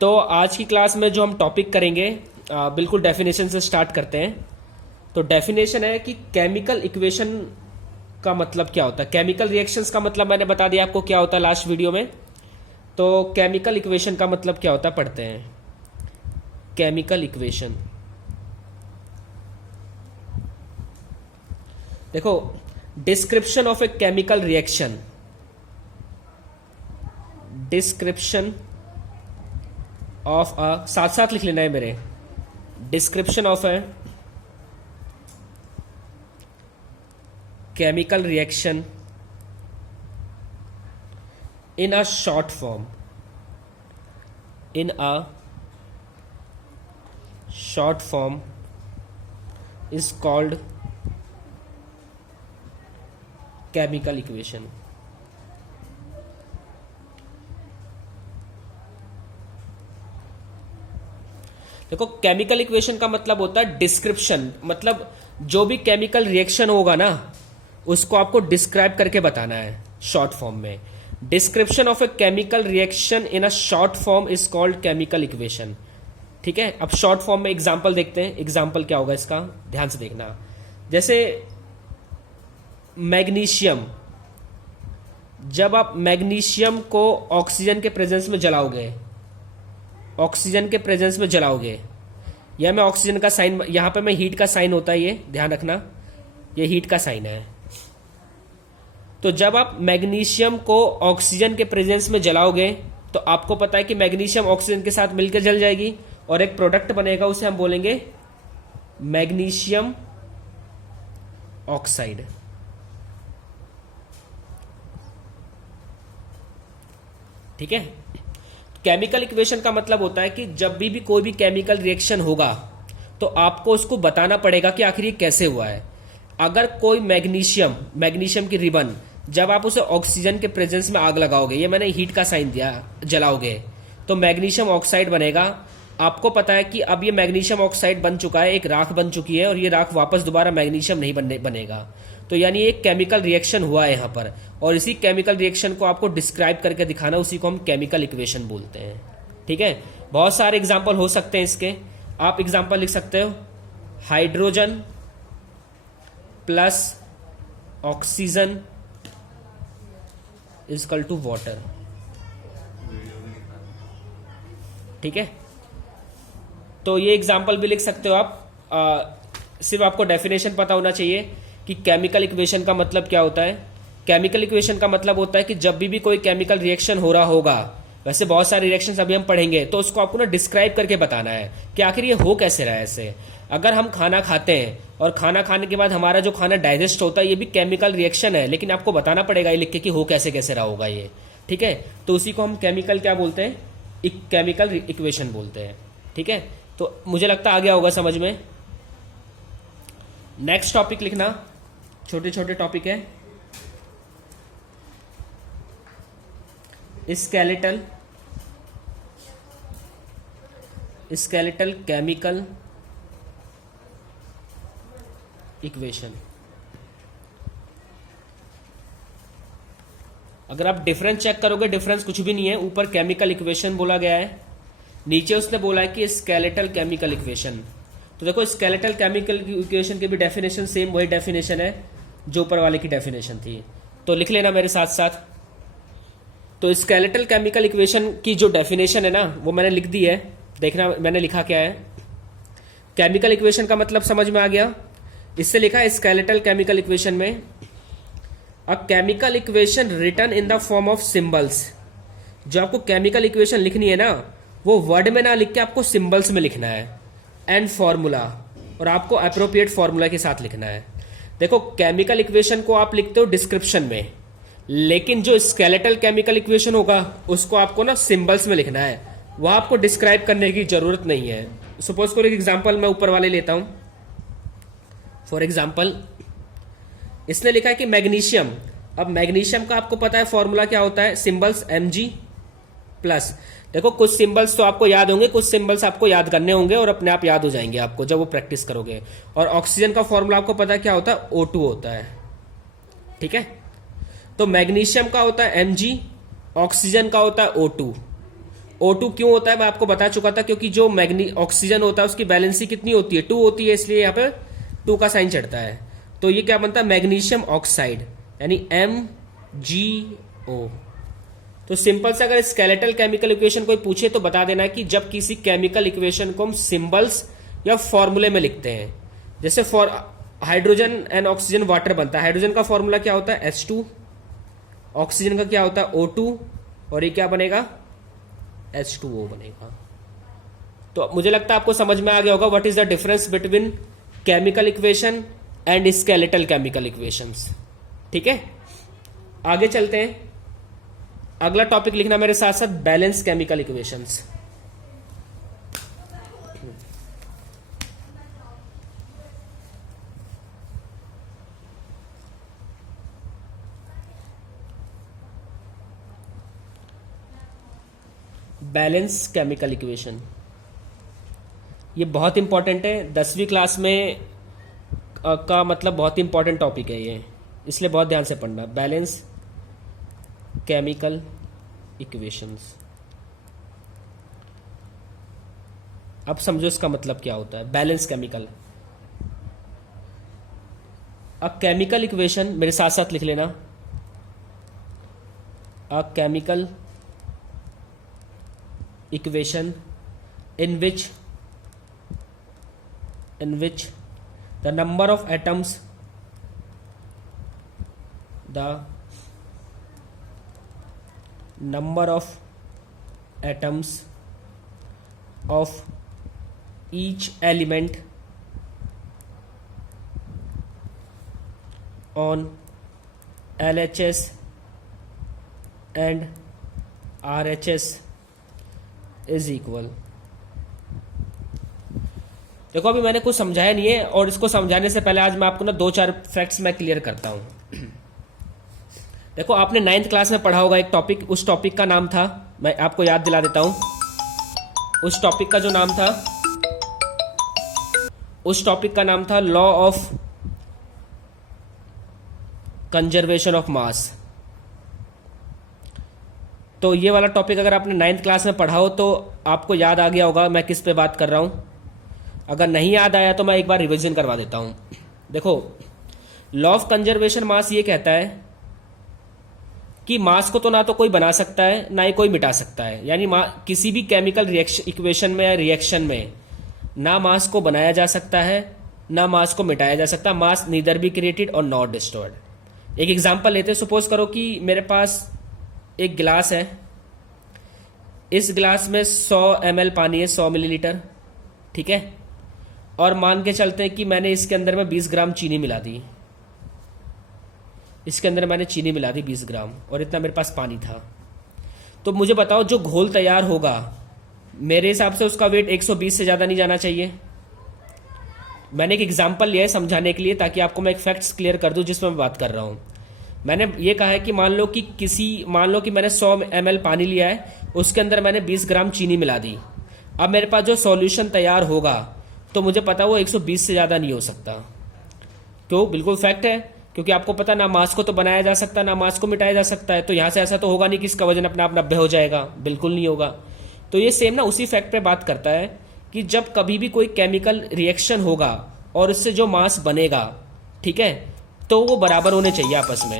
तो आज की क्लास में जो हम टॉपिक करेंगे बिल्कुल डेफिनेशन से स्टार्ट करते हैं। तो डेफिनेशन है कि केमिकल इक्वेशन का मतलब क्या होता है। केमिकल रिएक्शंस का मतलब मैंने बता दिया आपको क्या होता है लास्ट वीडियो में। तो केमिकल इक्वेशन का मतलब क्या होता है पढ़ते हैं। केमिकल इक्वेशन देखो, description of a chemical reaction, description of a, साथ साथ लिख लेना है मेरे, description of a chemical reaction in a short form, in a short form is called chemical equation. देखो, केमिकल इक्वेशन का मतलब होता है डिस्क्रिप्शन, मतलब जो भी केमिकल रिएक्शन होगा ना उसको आपको डिस्क्राइब करके बताना है शॉर्ट फॉर्म में। Description of a chemical reaction in a short form is called chemical equation. ठीक है, अब शॉर्ट फॉर्म में एग्जांपल देखते हैं। एग्जांपल क्या होगा इसका, ध्यान से देखना। जैसे मैग्नीशियम, जब आप मैग्नीशियम को ऑक्सीजन के प्रेजेंस में जलाओगे, ऑक्सीजन के प्रेजेंस में जलाओगे, या मैं ऑक्सीजन का साइन, यहां पे मैं हीट का साइन होता है, ये ध्यान रखना, ये हीट का साइन है। तो जब आप मैग्नीशियम को ऑक्सीजन के प्रेजेंस में जलाओगे तो आपको पता है कि मैग्नीशियम ऑक्सीजन के साथ मिलकर जल जाएगी और एक प्रोडक्ट बनेगा, उसे हम बोलेंगे मैग्नीशियम ऑक्साइड। ठीक है, केमिकल इक्वेशन का मतलब होता है कि जब भी कोई भी केमिकल रिएक्शन होगा तो आपको उसको बताना पड़ेगा कि आखिर ये कैसे हुआ है। अगर कोई मैग्नीशियम की रिबन, जब आप उसे ऑक्सीजन के प्रेजेंस में आग लगाओगे, ये मैंने हीट का साइन दिया, जलाओगे तो मैग्नीशियम ऑक्साइड बनेगा। आपको पता है कि अब ये मैग्नीशियम ऑक्साइड बन चुका है, एक राख बन चुकी है, और ये राख वापस दोबारा मैग्नीशियम नहीं बनेगा। तो यानी एक केमिकल रिएक्शन हुआ है यहाँ पर, और इसी केमिकल रिएक्शन को आपको डिस्क्राइब करके दिखाना, उसी को हम केमिकल इक्वेशन बोलते हैं। ठीक है, बहुत सारे एग्जाम्पल हो सकते हैं इसके। आप एग्जाम्पल लिख सकते हो, hydrogen plus oxygen is equal to water. ठीक है, तो ये एग्जाम्पल भी लिख सकते हो आप। सिर्फ आपको डेफिनेशन पता होना चाहिए कि केमिकल इक्वेशन का मतलब क्या होता है। केमिकल इक्वेशन का मतलब होता है कि जब भी कोई केमिकल रिएक्शन हो रहा होगा, वैसे बहुत सारे रिएक्शंस अभी हम पढ़ेंगे, तो उसको आपको ना डिस्क्राइब करके बताना है कि आखिर ये हो कैसे रहा है। ऐसे अगर हम खाना खाते हैं और खाना खाने के बाद हमारा जो खाना डाइजेस्ट होता है, ये भी केमिकल रिएक्शन है, लेकिन आपको बताना पड़ेगा ये लिख के कि हो कैसे कैसे रहा होगा ये। ठीक है, तो उसी को हम केमिकल क्या बोलते हैं, केमिकल इक्वेशन बोलते हैं। ठीक है, तो मुझे लगता आ गया होगा समझ में। नेक्स्ट टॉपिक लिखना, छोटे छोटे टॉपिक है। Skeletal chemical equation. अगर आप डिफरेंस चेक करोगे, डिफरेंस कुछ भी नहीं है। ऊपर केमिकल इक्वेशन बोला गया है, नीचे उसने बोला है कि स्केलेटल केमिकल इक्वेशन। तो देखो, स्केलेटल केमिकल इक्वेशन की भी डेफिनेशन सेम वही डेफिनेशन है जो ऊपर वाले की डेफिनेशन थी, तो लिख लेना मेरे साथ साथ। तो स्केलेटल केमिकल इक्वेशन की जो डेफिनेशन है ना, वो मैंने लिख दी है। देखना मैंने लिखा क्या है। केमिकल इक्वेशन का मतलब समझ में आ गया। इससे लिखा है स्केलेटल केमिकल इक्वेशन में, a chemical equation written in the form of symbols. जो आपको केमिकल इक्वेशन लिखनी है ना, वो वर्ड में ना लिख के आपको सिंबल्स में लिखना है, एंड फॉर्मूला, और आपको अप्रोप्रिएट फॉर्मूला के साथ लिखना है। देखो, केमिकल इक्वेशन को आप लिखते हो डिस्क्रिप्शन में, लेकिन जो स्केलेटल केमिकल इक्वेशन होगा उसको आपको ना सिंबल्स में लिखना है, वह आपको डिस्क्राइब करने की जरूरत नहीं है। सपोज को एक एग्जांपल मैं ऊपर वाले लेता हूं। फॉर एग्जांपल, इसने लिखा है कि मैग्नीशियम। अब मैग्नीशियम का आपको पता है फॉर्मूला क्या होता है, सिंबल्स Mg प्लस। देखो, कुछ सिंबल्स तो आपको याद होंगे, कुछ सिंबल्स आपको याद करने होंगे और अपने आप याद हो जाएंगे आपको जब वो प्रैक्टिस करोगे। और ऑक्सीजन का फॉर्मूला आपको पता है क्या होता है, O2 होता है। ठीक है, तो मैग्नीशियम का होता है Mg, ऑक्सीजन का होता है O2। O2 क्यों होता है मैं आपको बता चुका था, क्योंकि जो ऑक्सीजन होता है उसकी बैलेंसी कितनी होती है, 2 होती है, इसलिए यहाँ पे 2 का साइन चढ़ता है। तो ये क्या बनता है, मैग्नीशियम ऑक्साइड, यानी MgO। तो सिंपल से अगर स्केलेटल केमिकल इक्वेशन कोई पूछे तो बता देना कि जब किसी केमिकल इक्वेशन को हम सिंबल्स या फॉर्मूले में लिखते हैं, जैसे for hydrogen and oxygen water बनता है, हाइड्रोजन का फॉर्मूला क्या होता है H2, ऑक्सीजन का क्या होता है O2, और ये क्या बनेगा H2O बनेगा। तो मुझे लगता है आपको समझ में आ गया होगा what is the difference between chemical equation and skeletal chemical equations. ठीक है, आगे चलते हैं। अगला टॉपिक लिखना मेरे साथ साथ, balance chemical equations. Balance chemical equation ये बहुत इंपॉर्टेंट है, 10वीं क्लास में का मतलब बहुत इंपॉर्टेंट टॉपिक है ये, इसलिए बहुत ध्यान से पढ़ना। बैलेंस केमिकल इक्वेशंस, अब समझो इसका मतलब क्या होता है। बैलेंस केमिकल, अब केमिकल इक्वेशन मेरे साथ साथ लिख लेना, a chemical equation in which the number of atoms of each element on LHS and RHS is equal. देखो अभी मैंने कुछ समझाया नहीं है, और इसको समझाने से पहले आज मैं आपको ना 2-4 फैक्ट्स मैं क्लियर करता हूं। देखो आपने 9th क्लास में पढ़ा होगा एक टॉपिक, उस टॉपिक का नाम था, मैं आपको याद दिला देता हूं, उस टॉपिक का जो नाम था, उस टॉपिक का नाम था law of conservation of mass. तो ये वाला टॉपिक अगर आपने 9th क्लास में पढ़ा हो तो आपको याद आ गया होगा मैं किस पे बात कर रहा हूं। अगर नहीं याद आया तो मैं एक बार रिवीजन करवा देता हूं। देखो लॉ ऑफ कंजर्वेशन मास ये कहता है कि मास को तो ना तो कोई बना सकता है ना ही कोई मिटा सकता है, यानी किसी भी केमिकल रिएक्शन इक्वेशन में या रिएक्शन में ना मास को बनाया जा सकता है ना मास को मिटाया जा सकता। मास नीदर बी क्रिएटेड और नॉट डिस्ट्रॉयड। एक एग्जांपल लेते हैं, सपोज करो कि मेरे पास एक गिलास है, इस गिलास में 100 ml पानी है, 100 मिलीलीटर, ठीक है, और मान के चलते हैं कि मैंने इसके अंदर में 20 ग्राम चीनी मिला दी, इसके अंदर मैंने चीनी मिला दी 20 ग्राम, और इतना मेरे पास पानी था। तो मुझे बताओ जो घोल तैयार होगा मेरे हिसाब से उसका वेट 120 से ज़्यादा नहीं जाना चाहिए। मैंने एक एग्जाम्पल लिया है समझाने के लिए, ताकि आपको मैं एक फैक्ट्स क्लियर कर दूं जिसमें मैं बात कर रहा हूं। मैंने ये कहा है कि मान लो कि मैंने 100 ml पानी लिया है, उसके अंदर मैंने 20 ग्राम चीनी मिला दी। अब मेरे पास जो सॉल्यूशन तैयार होगा तो मुझे पता वो 120 से ज़्यादा नहीं हो सकता। क्यों? बिल्कुल फैक्ट है, क्योंकि आपको पता ना मास को तो बनाया जा सकता ना मास को मिटाया जा सकता है। तो यहां से ऐसा तो होगा नहीं कि इसका वजन अपना आप 90 हो जाएगा, बिल्कुल नहीं होगा। तो ये सेम ना उसी फैक्ट पे बात करता है कि जब कभी भी कोई केमिकल रिएक्शन होगा और उससे जो मास बनेगा, ठीक है, तो वो बराबर होने चाहिए आपस में।